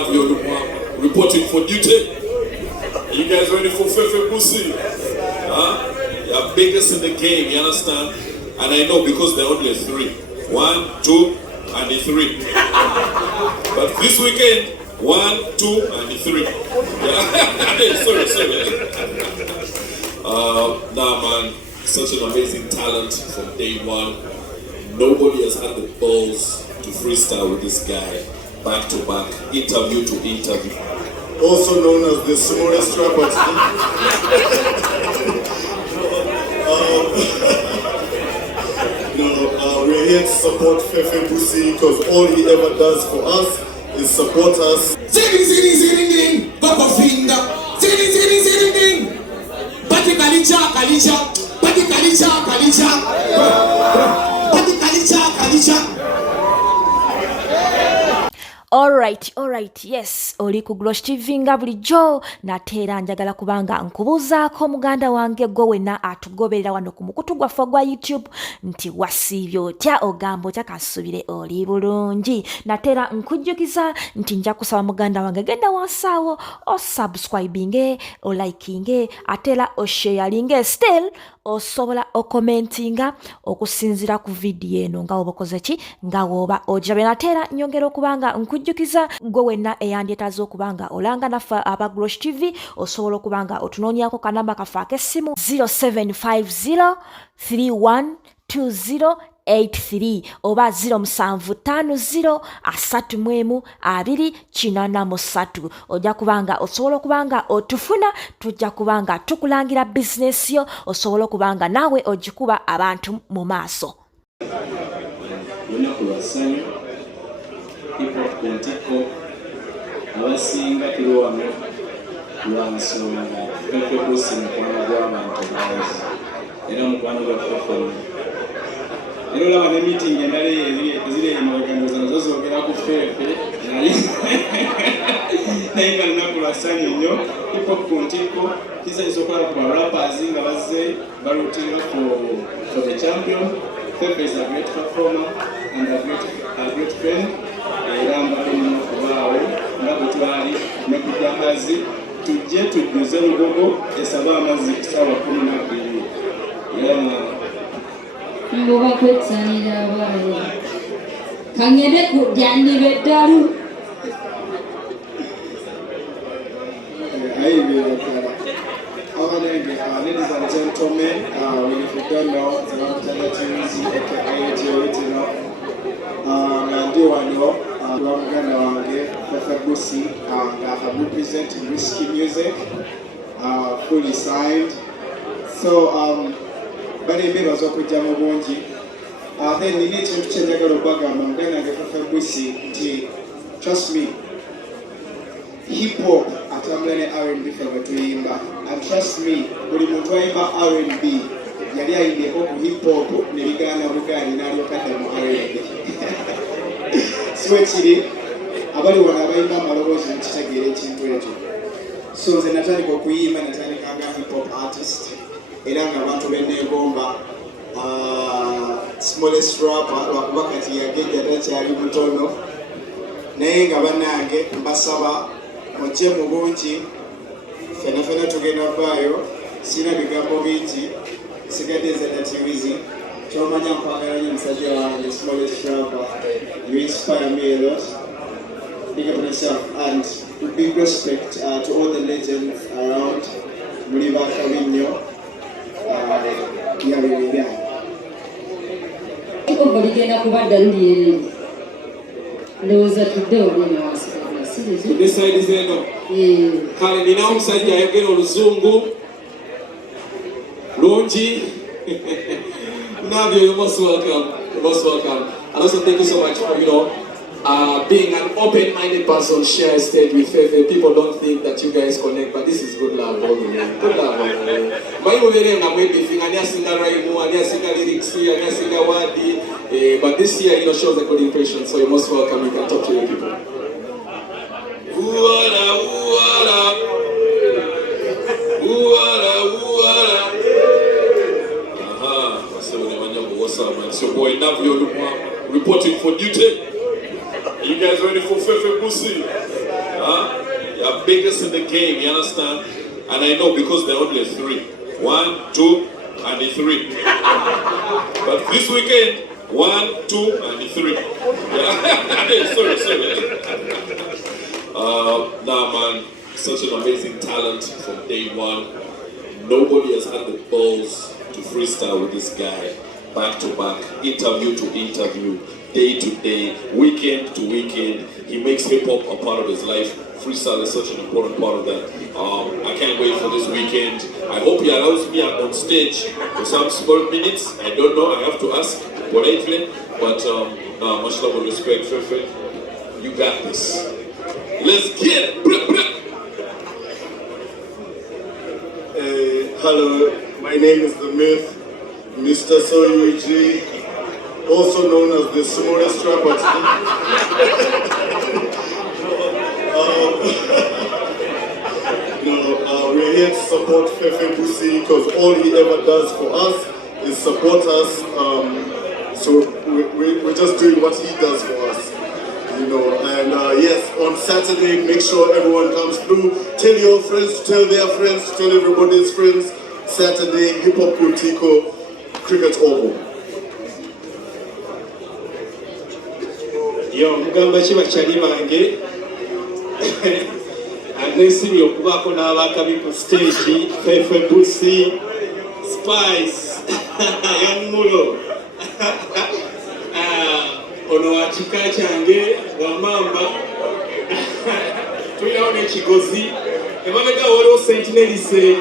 Navio reporting for duty. Are you guys ready for Fefe Busi? You're biggest in the game, you understand? And I know because there are only 3. 1, 2, and 3. But this weekend, 1, 2, and 3. Yeah. sorry. Nah, man, such an amazing talent from day one. Nobody has had the balls to freestyle with this guy, back to back, interview to interview. Also known as the smallest rapper. We're here to support Fefe Busi because all he ever does for us is support us. Zing, Papa Finger. Zing. Pati Kalicha. Pati Kalicha. Alright, yes, oli ku Glosh TV nga bulijjo nateera njagala kubanga nkubuuzaako muganda wange gwe wenna atugoberera wano ku mukutu gwaffe gwa YouTube nti wasiibye otya ogamba otya kasubire oli bulungi. Nateera nkujjukiza nti nja kusaba muganda wange genda wansaawo osubscribinge olikinge ateera osharinge still osobola okomentinga okusinzira ku video eno nga obakoze ki nga woba ojabe. Nateera nyongera okubanga nkujjukiza gwe wenna eyandyetaaze okubanga olanga naffe aba Glosh TV osobola okubanga otunoonyako kanamba kaffe ak'essimu 0750 312083 oba 0750 312083 ojja kubanga osobola okubanga otufuna tujja kubanga tukulangira bizinesi yo osobola okubanga naawe ogikuba abantu mu maaso. Lunaku lwa ssanyu hip hop kuntiko abasinga tuli wano lwa nsonga Fefe Busi mukwano gw'abantu bangi era mukwano gwa Fefe. Era olaba ne meeting endala eziri eno ogamboza nazo zoogera ku Fefe naye nga lunaku lwa ssanyu nnyo hip hop kuntiko kisanyusa okulaba ku barappers nga bazze balutira for the champion. Fefe is a great performer and a great friend. Era mbadde nnyo okubaawo nga bwe twali ne ku Jahazi tujje tujjuze Lugogo esaba amazzi ku ssaawa 12. Era Mboba kwetsanira abaana kangende kujyandiba eddalu Ladies and gentlemen, if you don't know, ndi wano lwa muganda wange Fefe Busi nga represent Risky Music, fully signed. So balembebaza okujja mu bungi. Then nina ekintu kyenjagala okubagamba muganda wange Fefe Busi nti trust me, hip hop atambula ne R&B ffe bwe tuyimba, and trust me, buli muntu ayimba R&B yali ayimbeko ku hip hop ne bigaana bugaani n'alyoka adda mu R&B. Si bwe kiri, abali wano abayimba amaloboozi mukitegeera ekintu ekyo. So nze natandika okuyimba natandika nga hip hop artist era nga abantu benneegomba smallest rapper lwakuba kati yagejja takyali mutono, naye nga bannange mbasaba mujje mu bungi, ffenna tugenda vaayo, sina bigambo bingi, sigadde Zedda TV. Kyomanya nkwagala nnyo musajja wange smallest rapper, you inspire me a lot. Big up yourself and big respect to all the legends around. Muli bakabi nnyo byabibira ikobo ligenda kubadda lulyereere ndowooza tudde olina wasi This side is eno. Kale nina omusajja ayogera oluzungu lungi. Navio, you're most welcome. And also thank you so much for being an open-minded person. Share a stage with Fefe. People don't think that you guys connect, but this is good love all the way. Good love all the way. But this year, shows a good impression. So you're most welcome. You can talk to your people. It's your boy Navio reporting for duty. Are you guys ready for Fefe Busi? You're biggest in the game, you understand? And I know because there are only 3. 1, 2, and 3. But this weekend, 1, 2, and 3. Yeah. sorry. Nah, man, such an amazing talent from day one. Nobody has had the balls to freestyle with this guy, back to back, interview to interview, day to day, weekend to weekend. He makes hip hop a part of his life. Freestyle is such an important part of that. I can't wait for this weekend. I hope he allows me on stage for some small minutes. I don't know, I have to ask politely, but much love and respect, Fefe. You got this. Let's get it. Hello, my name is the Myth, Mr. Soyuji, also known as the smallest rapper. We're here to support Fefe Busi because all he ever does for us is support us. So we're just doing what he does for us. And yes, on Saturday, make sure everyone comes through. Tell your friends, tell their friends, tell everybody's friends. Saturday, Hip Hop Kutiko, Cricket Oval. Yo, mugamba chiba chali bange. Agresini okubako n'abakabi ku stage, Fefe Busi, Spice, Young Mulo. Ono wa kika kyange wamamba tuyaone kigozi emabega waliwo sentinelise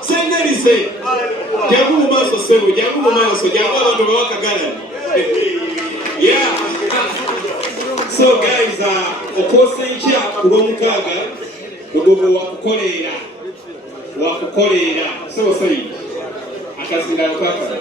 sentinelise jangu mu maaso sebo jangu mu maaso jangu abantu bawakagalani so guys okwosa enkya ku lw'omukaaga mugogo wakukoleera so sayidi akazinda lukaka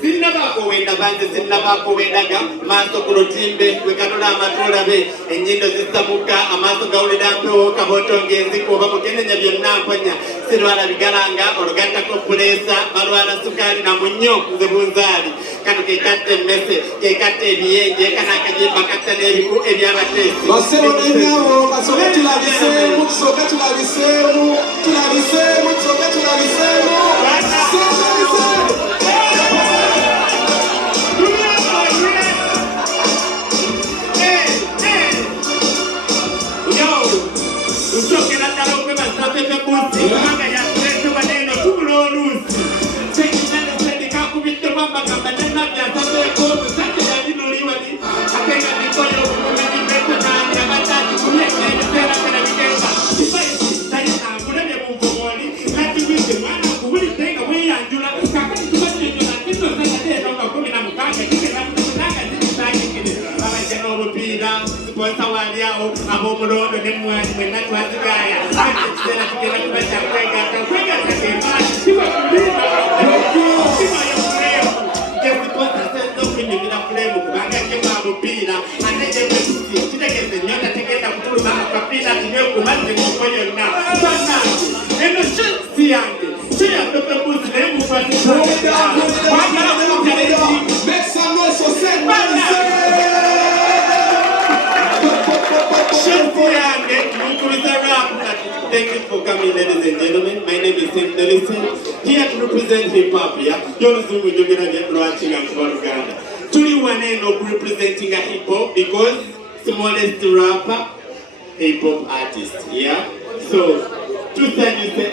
Sinnabako wenda banze sinnabako wendaga maaso ku lutimbe wekatula amatuula be ennyindo zisamuka amaaso gawulira mpewo kaboto ng'enziko oba mugenenya byonna mponya sirwala bigalanga olugattako puleesa balwala sukaali na munnyo nze bunzaali kano kekatta emmese kekatta ebiyenje kanaakajimba katta n'ebiku ebyabateesi basebo n'enyawo kasooke tulabiseemu tusooke tulabiseemu tusooke tulabiseemu Abomulondo n'emmwanyi mwenna twazigaya ekiseera kigenda kuba kyakwegata kyezikozeseza okunyumira fulemu kubanga kyeba mupiira ate gyebwekisi kitegeeza ennyota tegenda kutuluma akapiira tinyekumaze muko yonna bannange eno si yange kiya Fefe Busi naye mukwatikwagala Thank you for coming, ladies and gentlemen. My name is Tim Nelson, here to represent hip hop. You're watching Uganda. Tuli Waneno representing a hip hop because smallest rapper, hip hop artist. Yeah. So, two times you say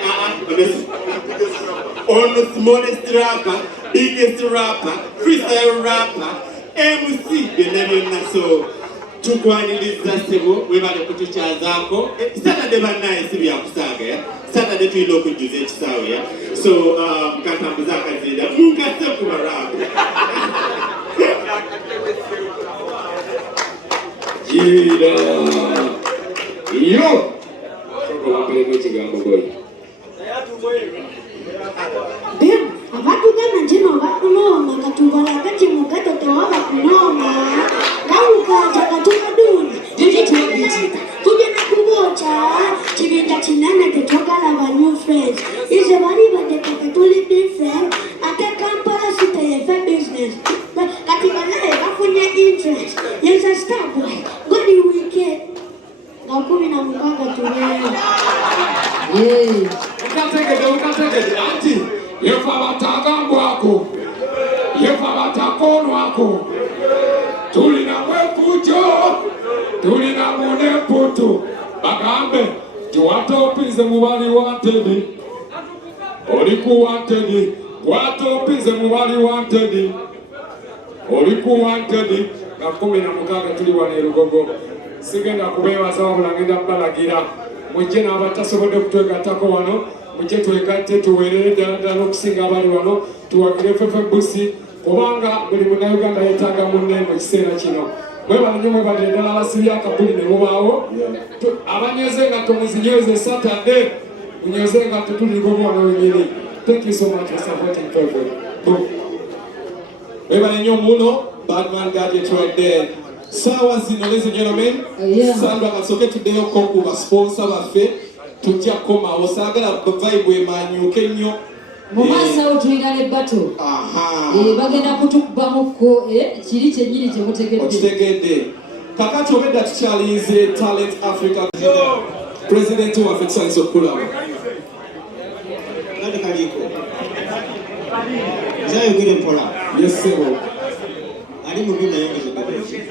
on the smallest rapper, biggest rapper, freestyle rapper, MC. The name so. Tukwaniriza sebo webale kutukyazaako Saturday bannaye si byakusaaga Saturday tulina okujjuza ekisaawe so mukatambuza akazinda munkase ku barabu Jira yo okulemu ekigambo goyi Bem, abatugana njema bakulonga katubala kati mugato tewaba kulonga Naukaja katuka duni Tuje na kubocha Chibita chinana ketoka lava new friends Ize wariba teka tuli different Ake kampala sute yefe business Katika nae kafunya interest Yeza stabu Ukategede anti yefa batagambwako yefa batakonwako tulina mwekujo tulina muneputu bagambe tiwatopinze mubali wantedi oliku wantedi watopinze mubali wantedi oliku wantedi na 16 tuli wane Lugogo sigenda kubebaza wabula ngenda balagira mujje n'abatasobodde kutwegattako wano mujje twegatte tuweerere ddala okusinga abali wano tuwagire FFBC kubanga buli munnayuganda yeetaaga munne mu kiseera kino mwebale nnyo mwebale ddala abasibye akabuli ne mubaawo abanyweze engatto muzinyweze Saturday munyweze engatto tuli Lugogo wano wenyini. Thank you so much for supporting FFB. Mwebale nnyo muno Badman Gadget right there. Sawa zino, ladies and gentlemen. Sandra kasoke tudeo koku ba sponsor baffe tujja koma osagala vibe emanyuke nnyo mumasa otuira ne battle bagenda kutukubamuko kiri kyenyini kyemutegedde kakati obedda tukyalinze Talent Africa President waffe tusanise okulaba nade kaliko zayogere mpola yesebo ali mu bina yongeze gabeji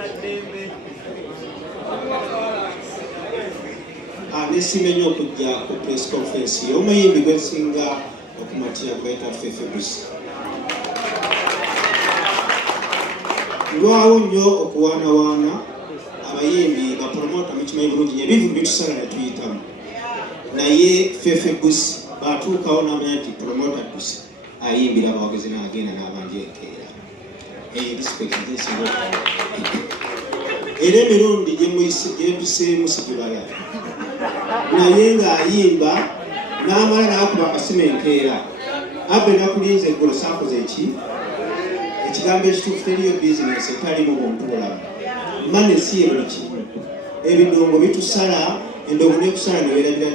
nesime nnyo okujja ku press conference y'omuyimbi gwensinga okumatira kweta FFBC. Lwawo nnyo okuwaanawaana abayimbi bapromota mukimanyi bulungi ebivu bitusala ne tuyitamu naye FFBC batuukawo n'amanya nti promota tusi ayimbira abawagezi n'agenda n'abanja enkeera respect gyensinga era emirundi gyetuseemu sigibala naye ng'ayimba n'amala n'akuba akasima enkeera abbe nakulinze eggolo saakoze eki ekigambo ekituufu teriyo bizinesi etalimu buntu bulamu mane si ye buli kimu ebidongo bitusala endongo nekusala newerabira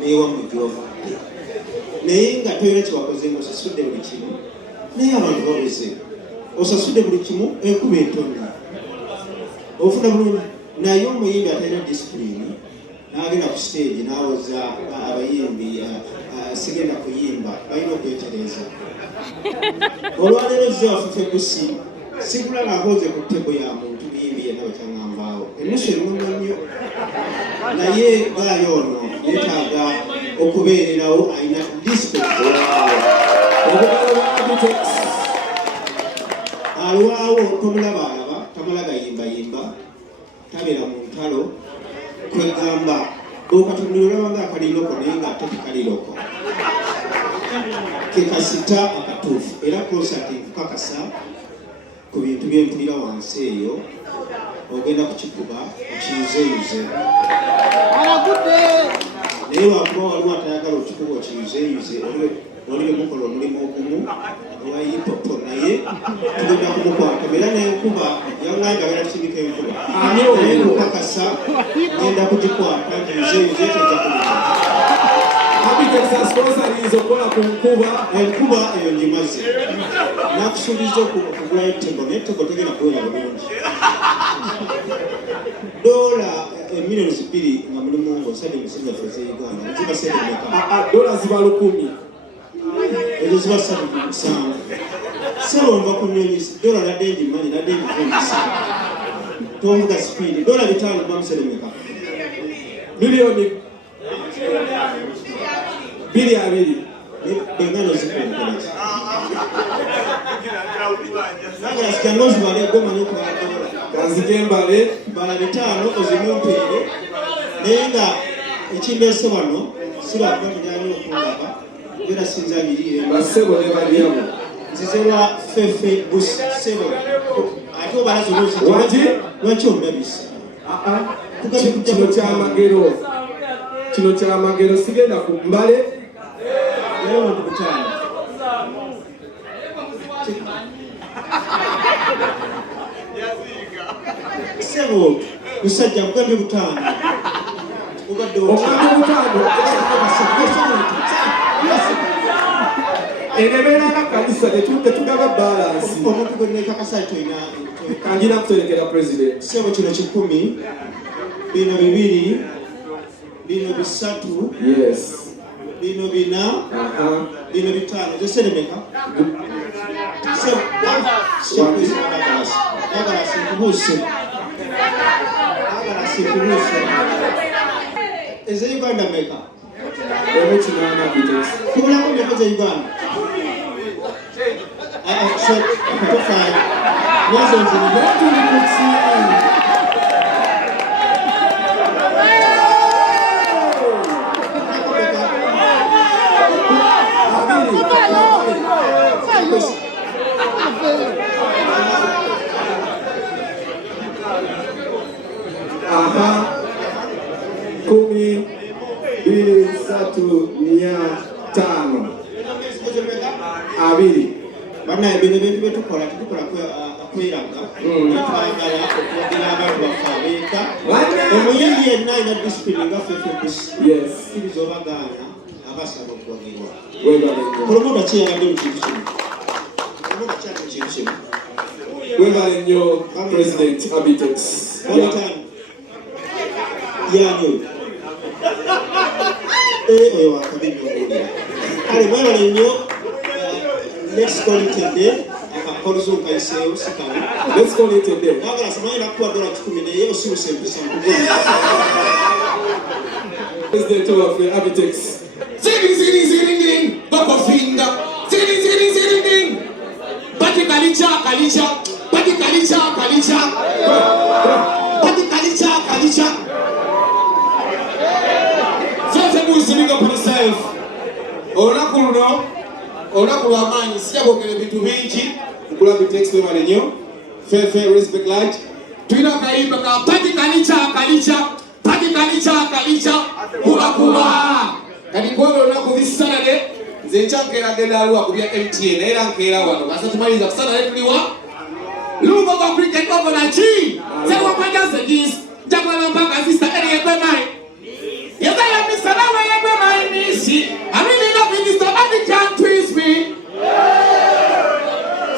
neewa mu gyovu naye nga toyina kyewakoze nga osasudde buli kimu naye abantu babeze osasudde buli kimu ekuba entoni ofuna bulungi naye omuyimbi atalina disipulini n'agenda ku stage n'awoza abayimbi sigenda kuyimba balina okwetereza olwaleero ze waffe FFBC sigula ng'akoze ku ttebo ya muntu muyimbi yenna bakyaŋŋambaawo ennusu ennuma nnyo naye gaayo ono yeetaaga okubeererawo alina disipulini alwawo tomulaba alaba tamala gayimbayimba tabeera mu ntalo kwegamba bw'okatunulira olabanga akaliroko naye ng'ate tekaliroko kekasita akatuufu era konsati nkukakasa ku bintu byempulira wansi eyo ogenda kukikuba okiyuzeyuze naye wakuba waliwo atayagala okikuba okiyuzeyuze olibe mukola omulimu ogumu owa hipopo naye tugenda kumukwata era n'enkuba yanganja bera tusindika enkuba naye nkukakasa ngenda kugikwata giyuzeyuze tejja kulimu enkuba eyo ngimaze nakusuubiza okugulayo ettego naye ettego tegenda kuwera bulungi dola emiliyoni 2 nga mulimu ng'osadde emisiri zaffe ez'Uganda ziba sente meka dola ziba 1000 ezo ziba 7 sebo nva ku nnyonyi dola nadde ngimanyi nadde ngivundisa tonvuga sipiidi dola 5 bamuseremeka miliyoni 2 bengano zikonkolaki nagala sikyange ozibale gomanyi okubala dola kanzigembale bala 5 ozimumpeere naye nga ekimbeese wano sirakuba tunyani okundaba era sinza nyirire basebo ne balyamu nzize lwa FFBC sebo ate obala zonawaki lwaki omulabisa kino kyamagero sigenda ku mbale naye wantu kutano sebo musajja mugambye butaano obadde enebeera kanisa tetugaba balansi omuntu gwenekakasa toina kanjira kuterekera president sebo kino 10 bino 2 bino 3 yes bino bina bino bitano zeseremeka eze Uganda meka Emukinana Beatles. kubula ko ndekoze Uganda so to find nyezo nzini watu ni kuksi Kumi, mbili, tatu, 500. Abiri. bana ebintu byetukola kweraga twagala okuwagira abantu bafabeka omuyimbi yenna alina disipulini nga FFBC kiriza obagaana abasaba okuwagirwa kolomoda kyeyagadde mu kintu kino Webale nnyo President Abitex. yanyo wakabinyoolera kale mwebale nnyo. Let's call it a day. Akakolizo kaiseyo sikali. Let's call it a day. Nagala samani nakuwa $10 naye osiwuse mpisa President of Abitex. Zing. Bakofinda. Zing. Bati kalicha. Bati kalicha. FFBC, big up on yourself. Onakulwa amanyi sijabogera ebintu bingi nkula Abitex webale nnyo fefe respect large tulina akayimba ka pati kalicha kuba kati ngono olunaku this Saturday nze nkyankera genda aliwa ku bya MTN era nkeera wano kasa tumaliza ku Saturday tuliwa Lugogo cricket over na chi sewa pagaze gis jagwala mpaka sister eriyekwe mai yezala misalawa yekwe mai nisi amini love this African twist me.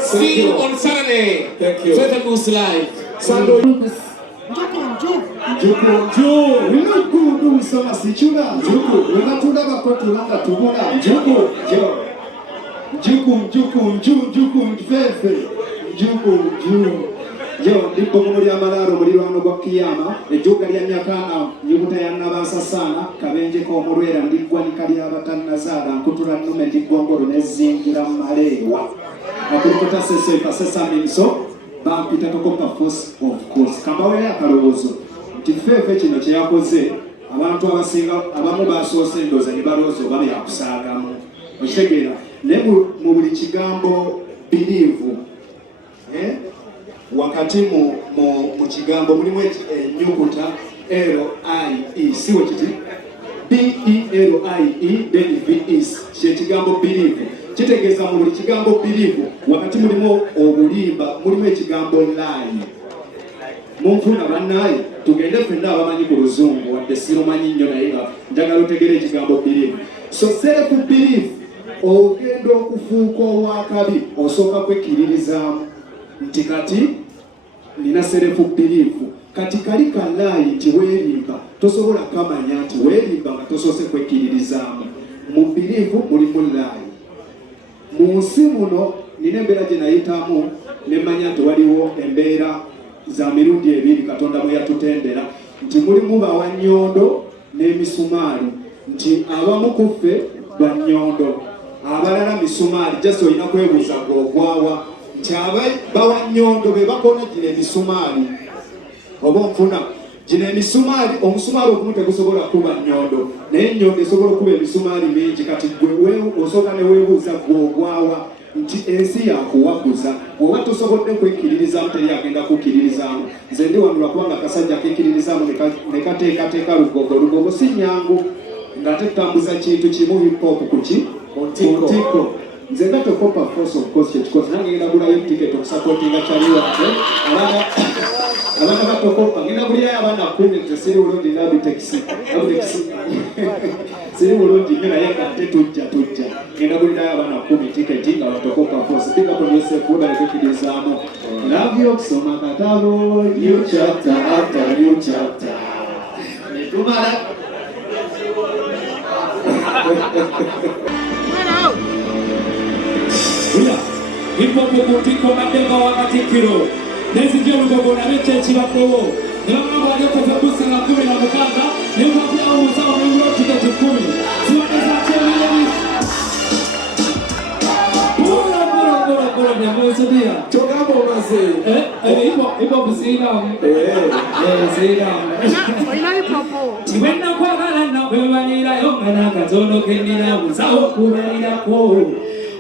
See you on Saturday. Thank you. FFBC live. Sando. Njuku soma sichula njuku unatunda bakotulanga tubula njuku mfefe njuku yo ndipo muri amalaro muri lwano gwa kiyama ejuga lya nyakana nyubuta ya nabasa sana kabenje ko murwera ndigwa nikali abatanazara nkutula nume ndigongoro nezingira malewa akurukuta seso ipasesa minso bampita tokopa force of course kambawe yakalowozo tifefe kino kyeyakoze abantu abasinga abamu basoose ndoza nibarozo babe yakusagamu okitegeera ne mu buli kigambo believe wakati mu kigambo mulimu ennyukuta L-I-E siwe kiti B-E-L-I-E then V-E-S kyekigambo believe kitegeeza mu buli kigambo believe wakati mulimu obulimba mulimu ekigambo lie munfuna bannaye tugende ffenna abamanyi ku luzungu wadde sirumanyi nnyo naye nga njagala otegere ekigambo believe so self believe ogenda okufuuka owakabi osooka kwekkiririzaamu nti kati nina self believe kati kali kalayi nti weerimba tosobola kamanya nti weerimba nga tosoose kwekkiririzaamu mu believe mulimu layi mu nsi muno nina embeera gye nayitamu nemanya nti waliwo embeera za mirundi ebiri Katonda bwe yatutendera nti mulimu bawannyondo n'emisumaali nti abamu kuffe bannyondo abalala misumaali just olina kwebuuza gwogwawa nti bawannyondo be bakona gino emisumaali oba onfuna gino emisumaali omusumaali ogumu tegusobola kuba nnyondo naye ennyondo esobola okuba emisumaali mingi kati gwe osooka ne weebuuza gwogwawa nti ensi yakuwaguza bw'oba tosobodde kwekkiririzaamu teri agenda kukkiririzaamu nze ndi wanula kubanga akasajja kekkiririzaamu ne kateekateeka lugogo si nnyangu ng'ate tutambuza kintu kimu hip-hop kuki kuntiko nze nga tokopa force of course kyekikozi nange ngenda gulayo tiketi okusapootinga kyaliwadde abaana batokopa ngenda gulirayo abaana 10 nze siri bulungi Abitex siri bulungi nnyo naye ngate tujja ngenda gulirayo abaana 10 tiketi nga batokopa force big up on yourself webale kwekkiririzaamu love you okusoma katabo new chapter after new chapter netumala Ipo kutiko madenga wakati kilo. Nezi jio lugogo na meche chibakowo. Nima mwa leo kwa busi na 10 na mkaka. Nima pia umuzao mwenye tiketi 10. Siwateza cheli yemi. Pura nyamosubia. Chogamo mase. Ipo busina. Busina. Chiwenda kwa gala na wewanira yongana kazono kendina uzao kubenira ko.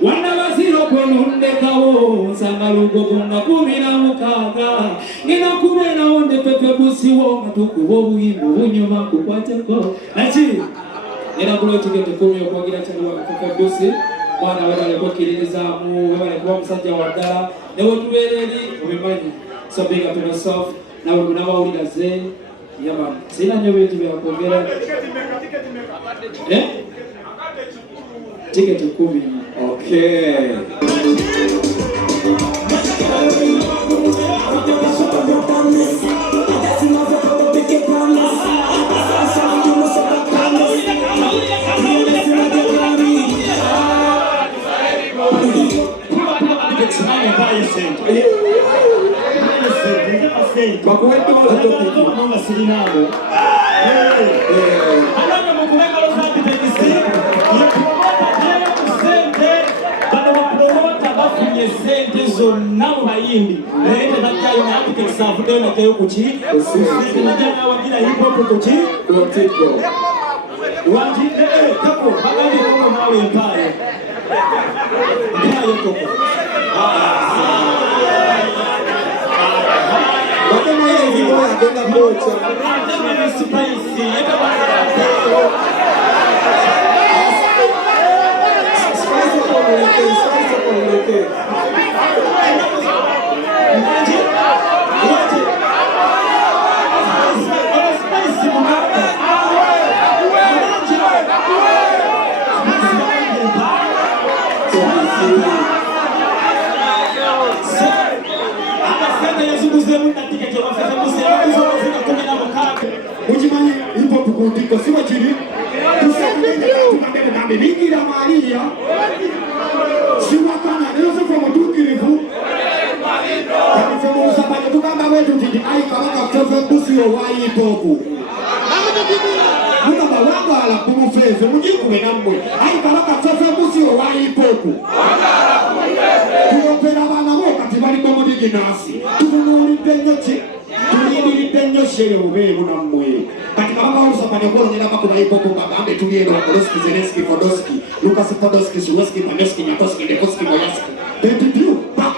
Wana wasiro kwenunde kao Sangalugo kuna 16 Nina kumena onde pepe busi wonga tukubobu himbo unyuma kukwateko Nachi Nina kulo tikete 10 okwagira chaliwa pepe busi Mwana wale kwa kililiza mu wale kwa msanja wadala Newo tuweleli umemanyi So big up in yourself Na unawa ulida ze Yaman Sina nyewe tuwe wakongera Tiketi 10 Okay. Sente zonna mu bayimbi naye tebajjayo naye tukesavudeyo nateyo kuki najjana wagira hip hop kuki wajidde kako bagambye koko naawe empaayo koko Ujimanyi hip hop kutiko siwa chini Tusakudenge Bigira Maria Siwa kana Neoso from Tukirifu From Usapanya Tukamba wetu tidi Aika waka fefe busi yo wa hip hop Muna mawanga ala kumufefe Mujiku menambwe Aika waka fefe busi yo wa hip hop Tuopera wana woka tibali komo diginasi Tukunuri tenyochi Tulidi tenyo shere ubebu na mwe katika kama Usapanya kwa nina kwa hip hop bagambe tuliendo Podolski Zelensky Podolski Lucas Podolski Zhuleski Paneski Nyakoski Dekoski Moyaski Dentipiu pa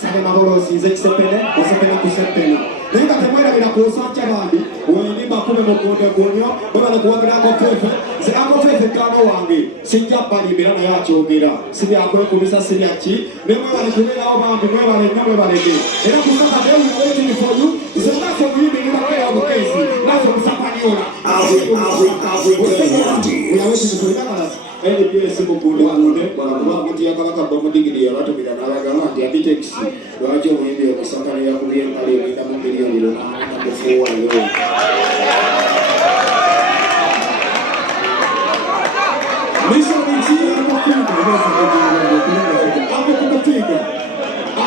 Sade mabolosi zekisepene wasepena kusepena Nenga temwela bila kuosancha bandi Weni makume mkonde kunyo Bwana nakuwagira kwa fefe Zirako fefe kano wangi Sinjapa ni mirana ya chogira Sili akwe kumisa sili achi Nemwe wale kumela obambi Mwe wale nyamwe wale ge Ena kusaka dewi waiting for you Zerako mwimi nila kwa ya bukezi Lazo msapaniona We are waiting for you Eni pia simu kundi kundi Kwa kutia kama kabomu digidi ya watu bila nalaga Wati ya bitexi Wajo mwindi ya kusakani ya kulia Kali ya kita mwindi ya nilo Na kufuwa yo Misho michi Ako kukafiga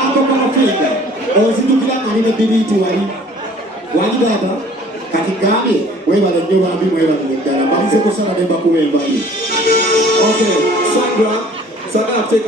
Ako kukafiga Ozindukila kanine bibiti wali Wali dada Katikani Wewa le nyoba ambi mwewa le mdala Mbalize kusana demba kuwe mbali Okay, Sandra, take